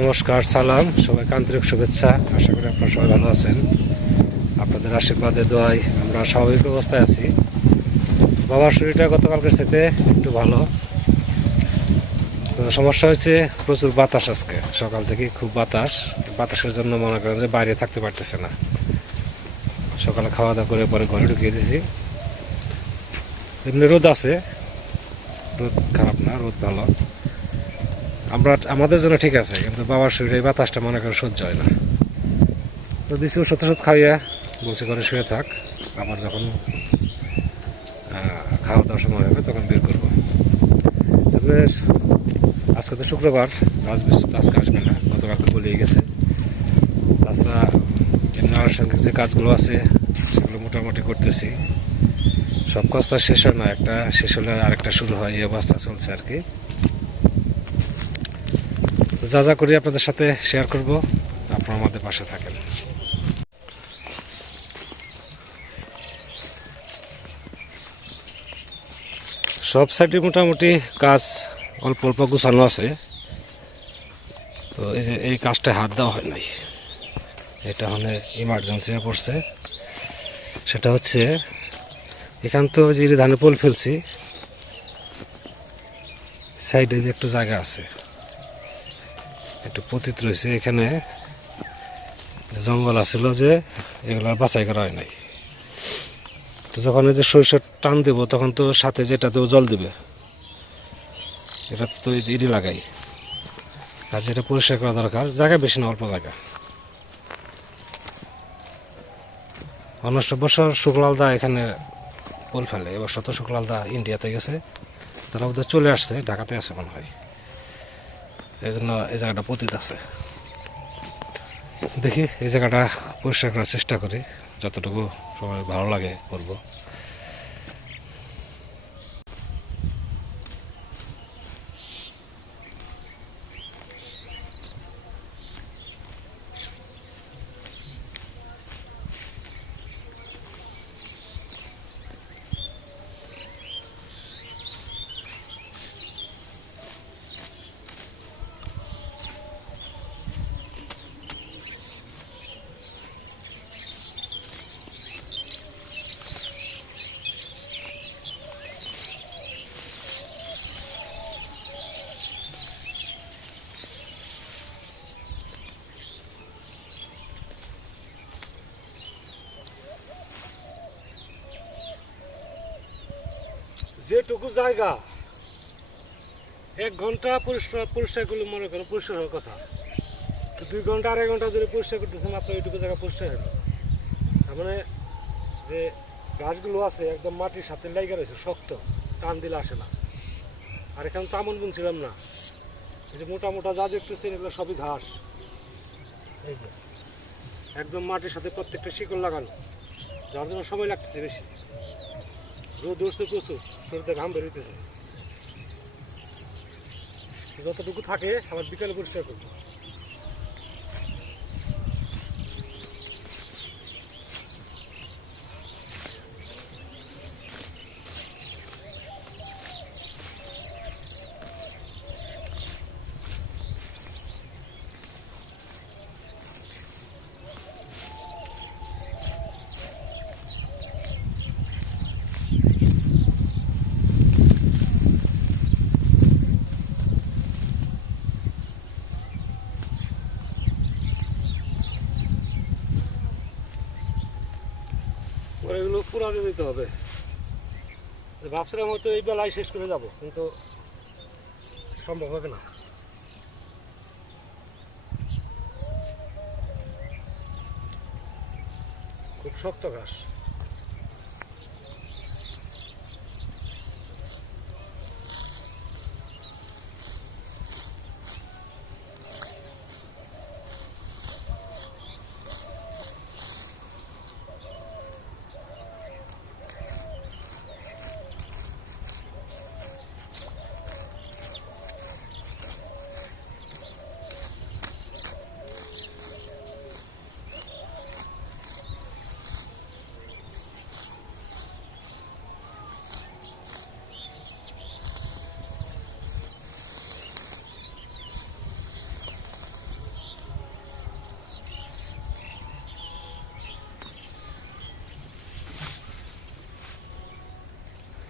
নমস্কার, সালাম, সবাইকে আন্তরিক শুভেচ্ছা। আশা করি আপনারা সবাই ভালো আছেন। আপনাদের আশীর্বাদে দোয়ায় আমরা স্বাভাবিক অবস্থায় আছি। বাবার শরীরটা গতকালকের সাথে একটু ভালো। তো সমস্যা হয়েছে প্রচুর বাতাস, আজকে সকাল থেকে খুব বাতাসের জন্য মনে করেন যে বাইরে থাকতে পারতেছে না। সকালে খাওয়া দাওয়া করে পরে ঘরে ঢুকিয়ে দিয়েছি। এমনি রোদ আছে, রোদ খারাপ না, রোদ ভালো। আমাদের জন্য ঠিক আছে, কিন্তু বাবার শরীরে এই বাতাসটা মনে করেন সহ্য হয় না। তো দিছি ওষুধ খাইয়া বলছে করে শুয়ে থাক, আবার যখন খাওয়া দাওয়ার সময় হবে তখন বের করবো। তারপরে আজকে তো শুক্রবার, আজকে আসবে না, গতকালকে বলেই গেছে। তাছাড়া আনুষঙ্গিক যে কাজগুলো আছে সেগুলো মোটামুটি করতেছি। সব কাজটা শেষ হয় না, একটা শেষ হলে আরেকটা শুরু হয়, এই অবস্থা চলছে আর কি। তো যা যা করি আপনাদের সাথে শেয়ার করব, আপনারা আমাদের পাশে থাকেন। সব সাইডে মোটামুটি কাজ অল্প অল্প গুছানো আছে। তো এই যে এই কাজটা হাত দেওয়া হয় নাই, এটা মানে ইমার্জেন্সি পড়ছে। সেটা হচ্ছে এখান তো যে ধানের পোল ফেলছি, সাইডে যে একটু জায়গা আছে একটু পতিত রয়েছে, এখানে জঙ্গল আছিল যে এগুলো বাছাই করা হয় নাই। তো যখন এই যে সরিষার টান দেবো তখন তো সাথে যেটাতেও জল দেবে, এটা তো এই যে ইডি লাগাই, কাজে এটা পরিষ্কার করা দরকার। জায়গা বেশি না, অল্প জায়গা। অন্য বছর শুক্লালদা এখানে পোল ফেলে, এবার শত শুক্লালদা ইন্ডিয়াতে গেছে, তারা ওদের চলে আসছে, ঢাকাতে আছে মনে হয়, এই জন্য এই জায়গাটা পতিত আছে। দেখি এই জায়গাটা পরিষ্কার করার চেষ্টা করি, যতটুকু সবাই ভালো লাগে করবো। যেটুকু জায়গা 1 ঘন্টা পরিষ্কার করলে মনে করেন পরিষ্কার হওয়ার কথা, তো 2 ঘন্টা 2.5 ঘন্টা ধরে পরিষ্কার করতেছে মাত্র এইটুকু জায়গা পরিষ্কার হলো। তার মানে যে গাছগুলো আছে একদম মাটির সাথে লাইগা রয়েছে, শক্ত, টান দিলে আসে না। আর এখানে তো আমন বুনছিলাম না, এই যে মোটা মোটা যা দেখতেছেন এগুলো সবই ঘাস, এই যে একদম মাটির সাথে প্রত্যেকটা শিকড় লাগানো, যার জন্য সময় লাগতেছে বেশি। রোদ উঠছে প্রচুর, শরীরে ঘাম বেরোতেছে। যতটুকু থাকে আবার বিকালে পরিষ্কার করবো। এগুলো পুরানো দিতে হবে। ভাবছিলাম হয়তো এই বেলায় শেষ করে যাব, কিন্তু সম্ভব হবে না, খুব শক্ত ঘাস।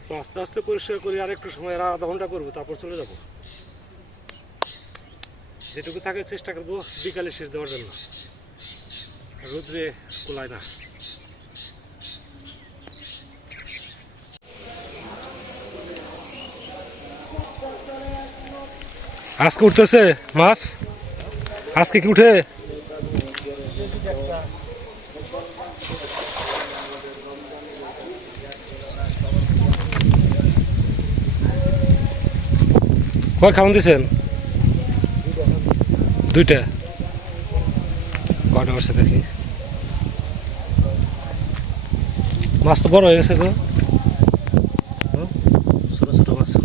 তো আস্তে আস্তে পরিষ্কার করি, আর একটু সময় আর আধা ঘন্টা করবো, তারপর চলে যাব। যেটুকু থাকে চেষ্টা করবো বিকালে শেষ দেওয়ার জন্য, রোদ্রে কুলায় না। আজকে উঠতেছে মাছ, আজকে কি উঠে? কয় খাওয়ান দিয়েছেন? দুইটা। কয়টা বসে দেখি, মাছ তো বড় হয়ে গেছে গো, ছোট ছোট মাছ ছিল।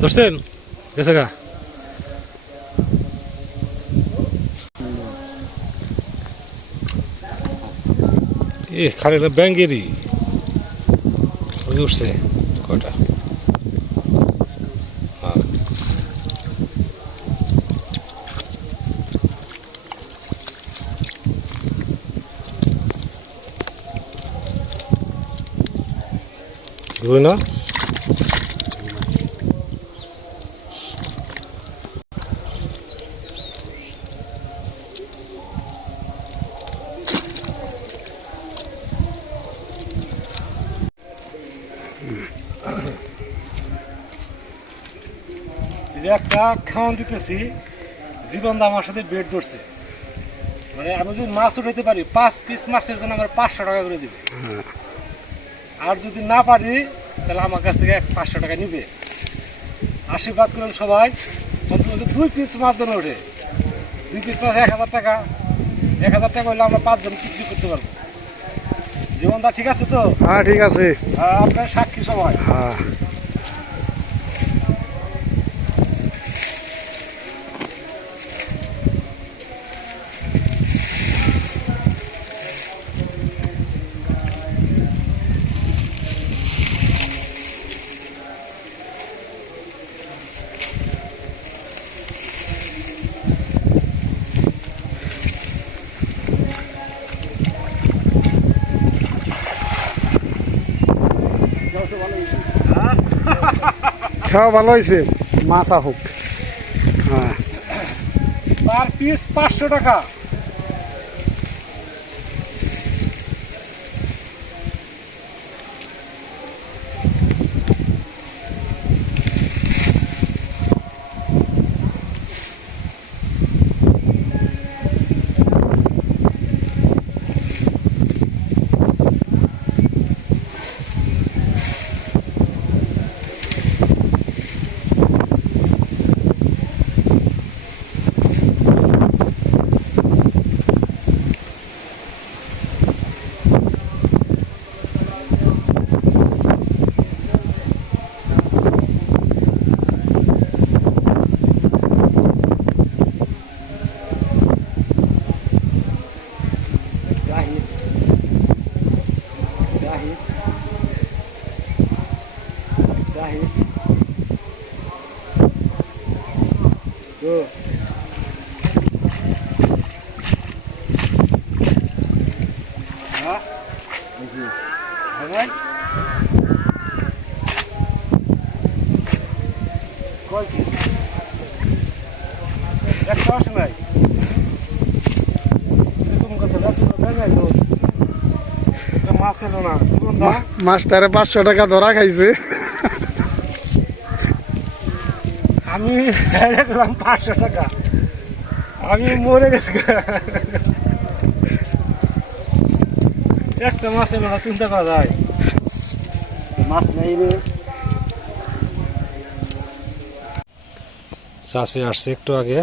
ধরছেন গেছে গা? এ খালি ব্যাঙ্গেরই উঠছে কয়টা। ঘুরে না যে একটা খাওয়ান দিতেছি, জীবন দা আমার সাথে বেড ধরছে, মানে আমি যদি মাছ উঠাইতে পারি 5 পিস মাছের জন্য আমার 500 টাকা করে দিবে, আর যদি না পারি তাহলে আমার কাছ থেকে 500 টাকা নিবে। আশীর্বাদ করেন সবাই, অন্তত 2 পিস মাছ যেন ওঠে। 2 পিস মাছ 1000 টাকা, 1000 টাকা হলে আমরা 5 জন বিক্রি করতে পারবো। জীবনদা ঠিক আছে তো? হ্যাঁ ঠিক আছে, আপনার সাক্ষী সবাই। হ্যাঁ খাওয়া ভালো হয়েছে, মাছ হোক। হ্যাঁ পার পিস 500 টাকা। মাছটারে 500 টাকা ধরা খাইছে। আমি দেখলাম 500 টাকা, আমি মরে গেছি। একটা মাছ এলো না, চিন্তা করা যায়। মাছ নেই রে, চাষে আসছে একটু আগে,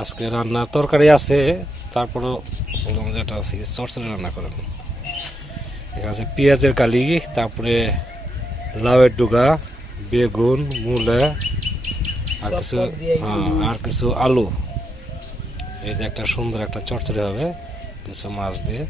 আজকে রান্নার তরকারি আছে, তারপরেও বললাম যে একটা চরচড়ি রান্না করেন। এখানে আছে পেঁয়াজের কালি, তারপরে লাউয়ের ডুগা, বেগুন, মূলা, আর কিছু আলু। এই যে একটা সুন্দর একটা চরচড়ি হবে কিছু মাছ দিয়ে।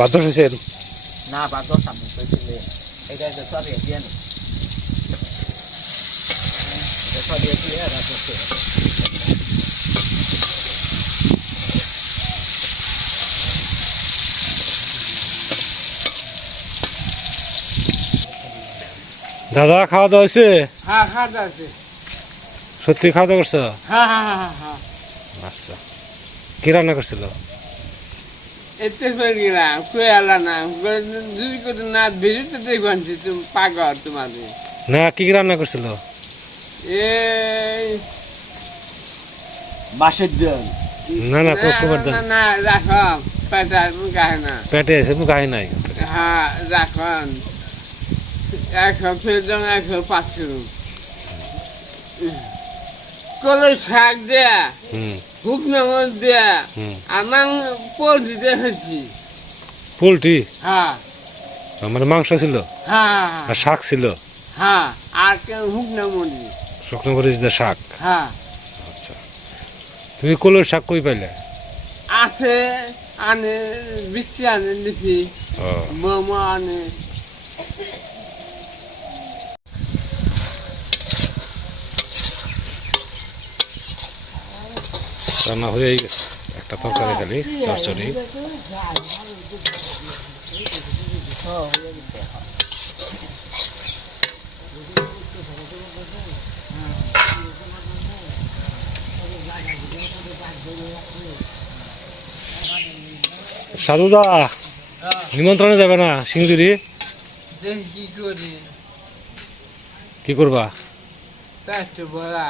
বাধ্য হয়েছেন? না বাদ সামনে কইছিলে এটা যে সরিয়ে দিয়ে নি এটা সরিয়ে দিয়ে রাখছে দাদা খাওয়া দাওয়া হয়েছে? হ্যাঁ হ্যাঁ আছে। সত্যি খাওয়া দাওয়া করছো? হ্যাঁ হ্যাঁ হ্যাঁ হ্যাঁ। আচ্ছা, কি রান্না করছিল? এতে করে না কই আলা না যদি করে না বেরিতে দেখবেন যে তুমি পাগল তোমাদের না, কি কি রান্না করছিল? এই বাসের জল না না, কুমার না না রাখো পেটার গায়ে না। পেটে এসে গায়ে নাই। হ্যাঁ রাখুন 100 ফেরদম 100 কলে শাক দেয়া হুম শুকনো মরিচ দেয়া হুম। আমার পোলট্রি দেখেছি। পোলট্রি হ্যাঁ মানে মাংস ছিল হ্যাঁ আর শাক ছিল? হ্যাঁ আর কেউ শুকনো মরিচ। শুকনো মরিচ দিয়ে শাক। হ্যাঁ আচ্ছা, তুমি কলর শাক কই পাইলে? আছে আনে বৃষ্টি আনে দিছি ও মোমো আনে। রান্না হয়ে গেছে, একটা তরকারি খালি চচ্চড়ি। সাধুদা নিমন্ত্রণে যাবে না সিংজুরি? দেখ কি করি কি করবা? তাই তো বলা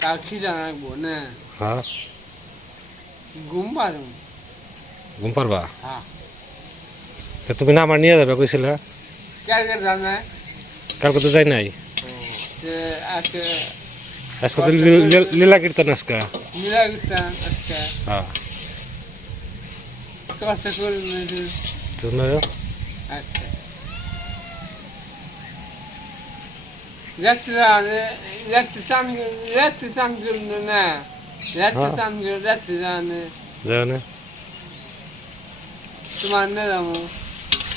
তাও খিদা রাখবো না হ্যাঁ, ঘুম পারুন। ঘুম পারবা? হ্যাঁ তা তুমি না আমার নিয়ে যাবে কইছিলে? কালকে জানায় কালকে তো যাই নাই। যে আজকে আজকে তো লীলা কীর্তন আজকে। নিরাগিস্তান আজকে হ্যাঁ, কষ্ট করে নিয়েছি। তুমি আচ্ছা যাচ্ছে চান করুন না যাচ্ছে চান করে যাচ্ছে জানে যাও না? তোমার না যাবো।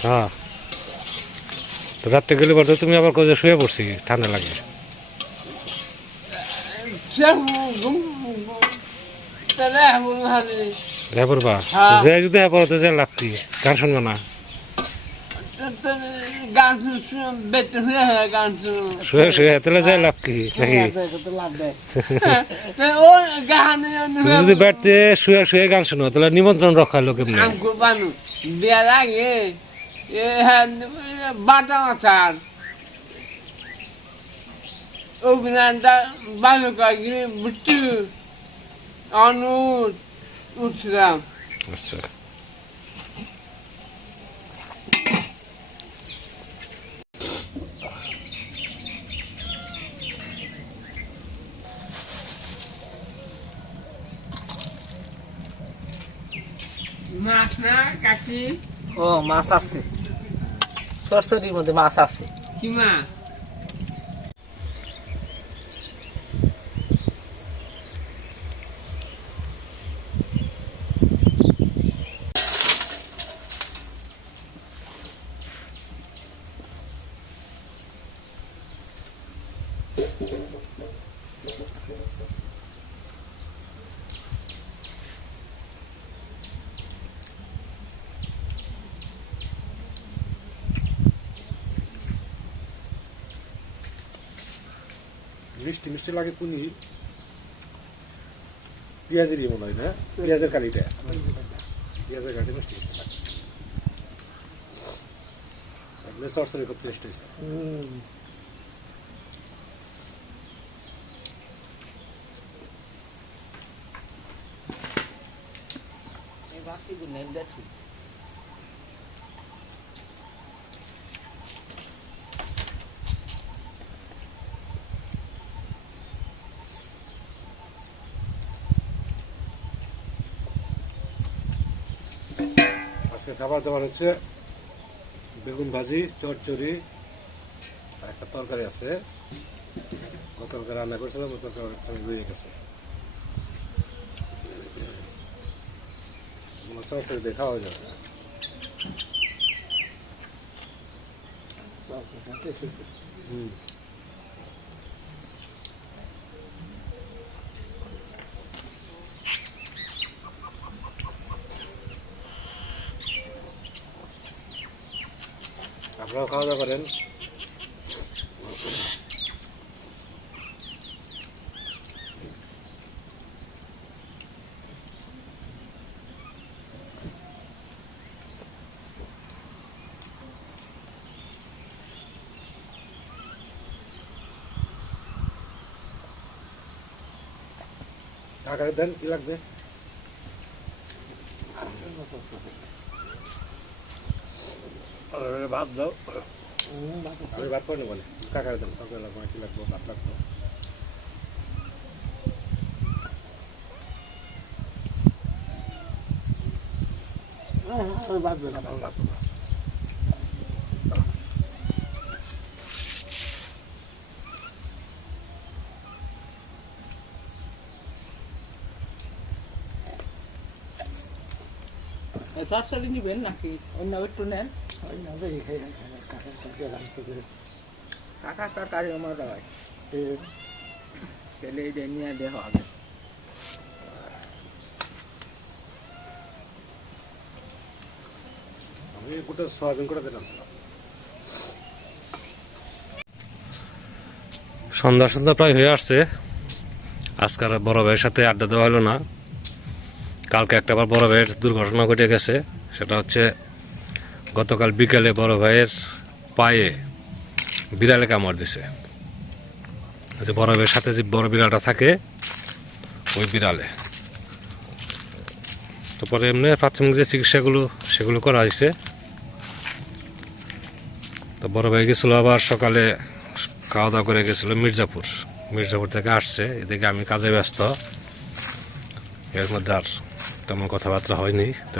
হ্যাঁ, তো রাত্রে গেলে পর তো তুমি আবার কোথায় শুয়ে পড়ছি, ঠান্ডা লাগে। সে ঘুম তাহলে ভাবি হ্যাঁ পড়বা? হ্যাঁ। যে যদি হ্যাঁ পড়ো তো যে লাভ কি, গান শুনবো না? গান বেতে হয়ে গান শুনো শুয়ে শুয়ে তাহলে যে লাভ কি নাকি? ও গান তুমি যদি বাড়িতে শুয়ে শুয়ে গান শুনো তাহলে নিমন্ত্রণ রক্ষা লোক এমনি। আমকো বানু বিয়া লাগে এ বাটা মাথার অভিনয়টা বানু কাগিরি বুটু অনুট উঠলাম। আচ্ছা, মাছ না কাকি ও মাছ আছে সরসরির মধ্যে মাছ আছে কি মাছ? মিষ্টি মিষ্টি লাগে কোনি পেঁয়াজেরই মনে হয় না? পেঁয়াজের কালিটা, পেঁয়াজের কালি মিষ্টি চরচরি খুব টেস্ট হয়েছে। আজকে খাবার দাবার হচ্ছে বেগুন ভাজি, চচ্চড়ি আর একটা তরকারি আছে। তরকারি রান্না করছিলাম, তরকারি রয়ে গেছে। চচ্চড়ি দিয়ে খাওয়া যাবে। আপনারাও খাওয়া দাওয়া করেন। টাকা দেন, কি লাগবে? ভাত দাও, আমি ভাত করে বলে কাকা দেন, কাকা লাগবে, কি লাগবে, ভাত লাগবে। সরষরি নিবেন নাকি অন্য একটু নেন? কাকা তরকারি আমার দেওয়াই তেলে দিয়ে নিয়ে দেওয়া হবে। আমি গোটা সয়াবিন করে দিলাম। সন্ধ্যা সন্ধ্যা প্রায় হয়ে আসছে। আজকাল বড় ভাইয়ের সাথে আড্ডা দেওয়া হলো না। কালকে একটা বার বড় ভাইয়ের দুর্ঘটনা ঘটে গেছে। সেটা হচ্ছে গতকাল বিকালে বড় ভাইয়ের পায়ে বিড়ালে কামড় দিছে। যে বড় ভাইয়ের সাথে যে বড় বিড়ালটা থাকে ওই বিড়ালে। তারপরে এমনি প্রাথমিক যে চিকিৎসাগুলো সেগুলো করা হয়েছে। তো বড় ভাই গেছিল আবার সকালে খাওয়া দাওয়া করে গেছিল মির্জাপুর থেকে আসছে। এদিকে আমি কাজে ব্যস্ত, এর মধ্যে আর তেমন কথাবার্তা হয়নি। তো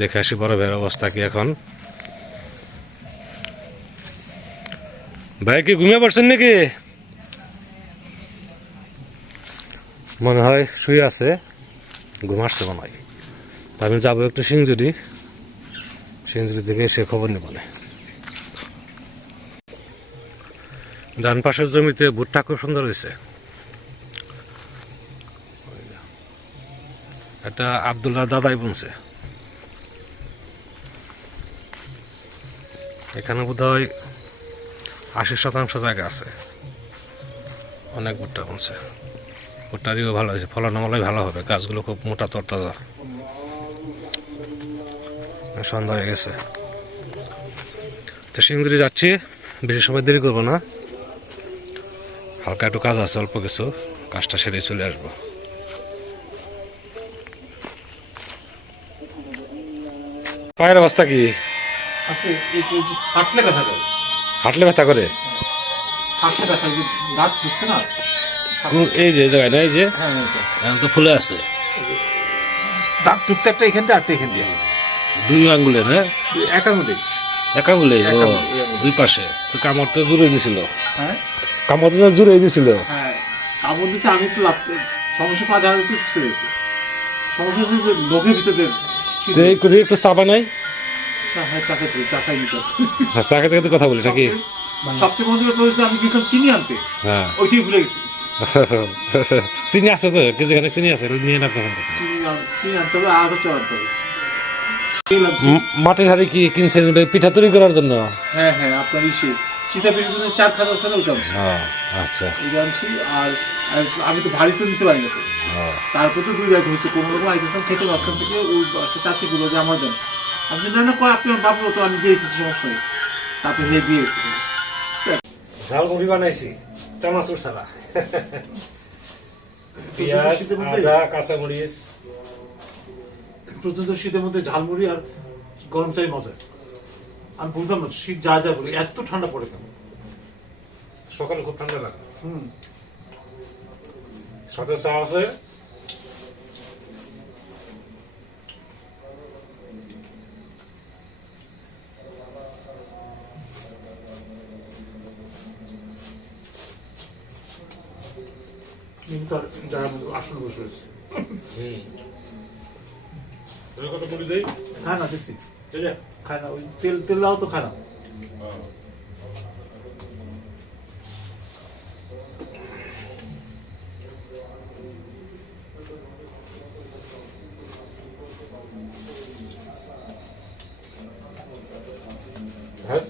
দেখে আসি বড় ভাইয়ের অবস্থা কি এখন। ভাই কি ঘুমিয়ে পড়ছেন নাকি? মনে হয় শুয়ে আছে, ঘুম আসছে মনে হয়। আমি যাবো একটু সিঞ্জুরি থেকে এসে খবর নেব না। ডান পাশের জমিতে ভুট্টা খুব সুন্দর হয়েছে। এটা আব্দুল্লাহ দাদাই বুনছে। এখানে বোধহয় 80% জায়গা আছে, অনেক ভুট্টা বুনছে। ভুট্টারিও ভালো হয়েছে, ফলন মলাই ভালো হবে। গাছগুলো খুব মোটা তরতাজা। সন্ধ্যা হয়ে গেছে, তো সিংড়ি যাচ্ছি। বেশি সময় দেরি করবো না, হালকা একটু কাজ আছে, অল্প কিছু কাজটা সেরে চলে আসবো। পায়ের অবস্থা কি? আছে হাঁটলে ব্যথা করে, হাঁটলে ব্যথা করে? হাঁটলে ব্যথা, যে দাঁত ঢুকছে না। এই যে জায়গায় না, এই যে হ্যাঁ এখন তো ফুলে আছে। দাঁত ঢুকছে একটা এখান দিয়ে, আটটা এখান দিয়ে, দুই আঙ্গুলে না? এক আঙুলে, এক আঙ্গুলে? ও, এক আঙুলে। দুই পাশে তো কামড় তো জুড়ে দিছিল। হ্যাঁ কামড় তো জুড়ে দিছিল। হ্যাঁ কামড় দিচ্ছে। আমি তো সমস্যা পা ঝাড়া দিচ্ছে, ছেড়েছে। সমস্যা হচ্ছে যে নখের ভিতরে তো এই করে একটু চাপা নাই? হ্যাঁ চাকাই ধরে, চাকাই নিতে আসছে। হ্যাঁ, চাকা থেকে তো কথা বলি নাকি? সবচেয়ে মজা ব্যাপার হচ্ছে আমি গেছিলাম চিনি আনতে, হ্যাঁ ওইটাই ভুলে গেছি। চিনি আছে তো, যেখানে চিনি আছে নিয়ে না তখন। চিনি আনতে হবে, আর হচ্ছে আনতে হবে। মাটির হাড়ি কি কিনছেন পিঠা তৈরি করার জন্য? হ্যাঁ হ্যাঁ, আপনার ইসে চিতা পিঠের জন্য 4 খাজা আছে না, ওইটা আনছি। আচ্ছা, ওইটা আনছি। আর আমি তো ভারী তো নিতে পারি না তো। তারপর তো 2 ব্যাগ হয়েছে, কোনো রকম আইতেছিলাম খেতে মাঝখান থেকে, ওই সে চাচি গুলো যে আমার দেন। আমি না না কয় আপনি বাবু তো আমি দিয়ে দিতেছি, সমস্যা নেই। তারপরে হে দিয়েছি। ঝাল মুড়ি বানাইছি চানাচুর ছাড়া। পেঁয়াজ, আদা, কাঁচামরিচ। প্রচন্ড শীতের মধ্যে ঝালমুড়ি আর গরম চাই মজা। আমি বুঝলাম না শীত যা যা বলি, এত ঠান্ডা পড়ে কেন? সকালে খুব ঠান্ডা লাগে। হুম, সাথে চা আছে। কিন্তু আর যারা আসলে বসে রয়েছে। কত মুড়ি দেই? খায় না বেশি, এই যে খায় না। ওই তেল তেল দাও তো খায় না।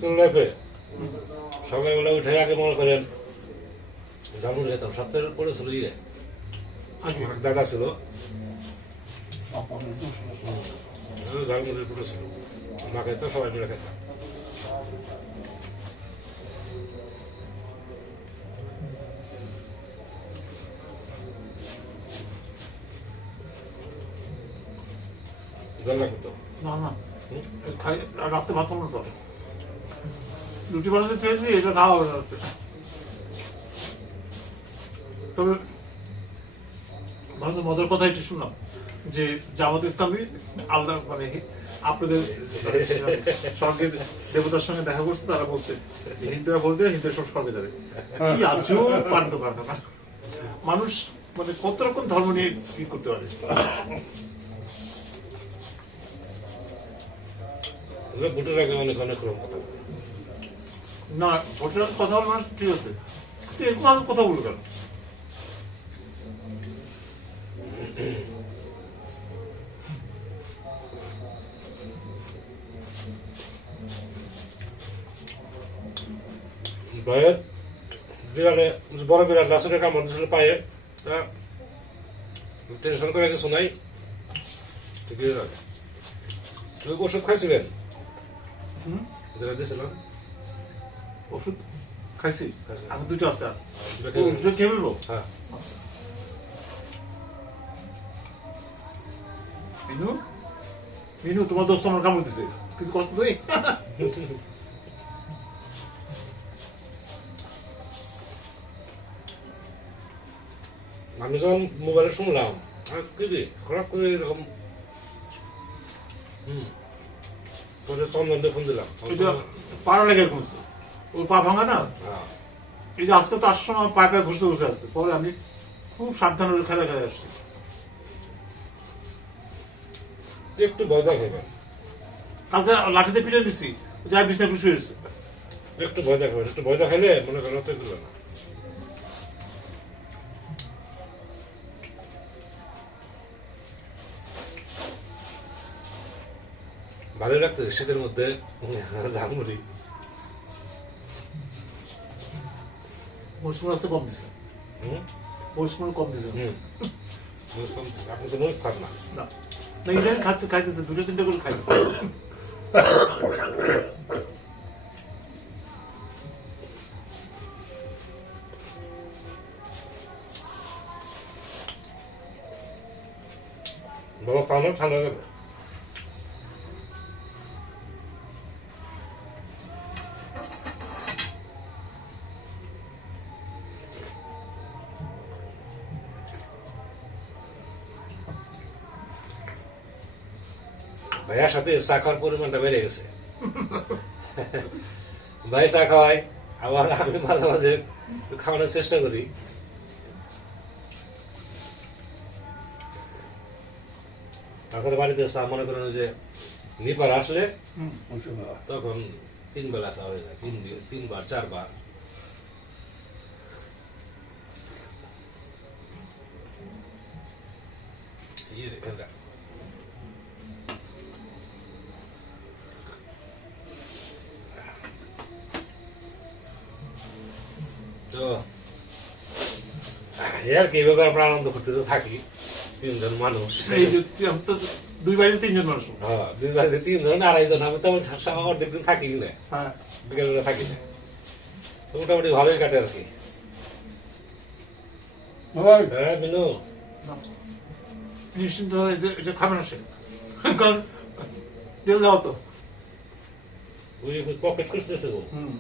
স্কুল লাইফে সকালবেলা উঠে আগে মনে করেন জামুন খেতাম সপ্তাহে পড়েছিল ইয়ে আমার দাদা ছিল জামুনের পড়েছিল মাকে তো সবাই মিলে খেতাম জল লাগতো না না খাই রাত্রে ভাত বানানোর পর রুটি বানাতে চেয়েছি এটা খাওয়া হবে না রাত্রে। তবে মজার কথা একটু শুনলাম যে জামাত ইসলামী আলাদা মানে আপনাদের স্বর্গের দেবতার সঙ্গে দেখা করছে তারা বলছে যে হিন্দুরা ভোট দিলে হিন্দুরা সব স্বর্গে যাবে কি আজও পান্ড কারখানা মানুষ মানে কত রকম ধর্ম নিয়ে কি করতে পারে ভোটের আগে অনেক অনেক রকম কথা বলে। না ভোটের কথা বল মানুষ ঠিক আছে কিন্তু এরকম আমি কথা বলবো কেন ভাইয়ের বিড়ালে বড় বিড়াল নাসুরের কামড় দিয়েছিল পায়ে টেনশন করে কিছু নাই ঠিকই আছে তুই ওষুধ খাইছিলেন যেটা দিয়েছিলাম ওষুধ খাইছি খাইছি। আমি দুটো আছে আর দুটো খেয়ে দুটো খেয়ে ফেলবো হ্যাঁ মিনু মিনু তোমার দোস্ত আমার কামড় দিছে কিছু কষ্ট নেই আমি যখন মোবাইলে শুনলাম কি রে খারাপ করে এরকম পরে চন্দনকে ফোন দিলাম এটা পাড়া লেগে ঘুরছে ওর পা ভাঙা না হ্যাঁ এই যে আজকে তো আসার সময় পায়ে পায়ে ঘুরতে ঘুরতে আসছে পরে আমি খুব সাবধানে ওর খেলা খেলে আসছি একটু ভয় দেখাবেন কালকে লাঠিতে পিটে দিচ্ছি যাই বিছনা বসে হয়েছে একটু ভয় দেখাবেন একটু ভয় দেখাইলে মনে করেন তো এগুলো না ভালো লাগতো শীতের মধ্যে ঝালমুড়ি মরিচ আসতে কম দিছে মরিচ কম দিছে আপনি তো মরিচ খান না না না ইদানিং খাইতেছে দুটো তিনটে করে খাই বাবা তাহলে ঠান্ডা যাবে ভাইয়ার সাথে চা খাওয়ার পরিমাণটা বেড়ে গেছে ভাই চা খাওয়াই আবার আমি মাঝে মাঝে খাওয়ানোর চেষ্টা করি তাছাড়া বাড়িতে চা মনে করেন যে নিপার আসলে তখন 3 বেলা চা হয়ে যায় 3 বার 4 বার তো আর কি এইভাবে আমরা আনন্দ করতে তো থাকি 3 জন মানুষ এই যে আমি তো দুই বাড়িতে তিনজন মানুষ হ্যাঁ 2 বাড়িতে 3 জন 2.5 জন আমি তো অর্ধেক দিন থাকি না হ্যাঁ বিকেলবেলা থাকি না তো মোটামুটি ভালোই কাটে আর কি হ্যাঁ বিনু নিশ্চিন্ত এটা খাবে না সে কারণ তেল দেওয়া তো ওই পকেট করতেছে গো হুম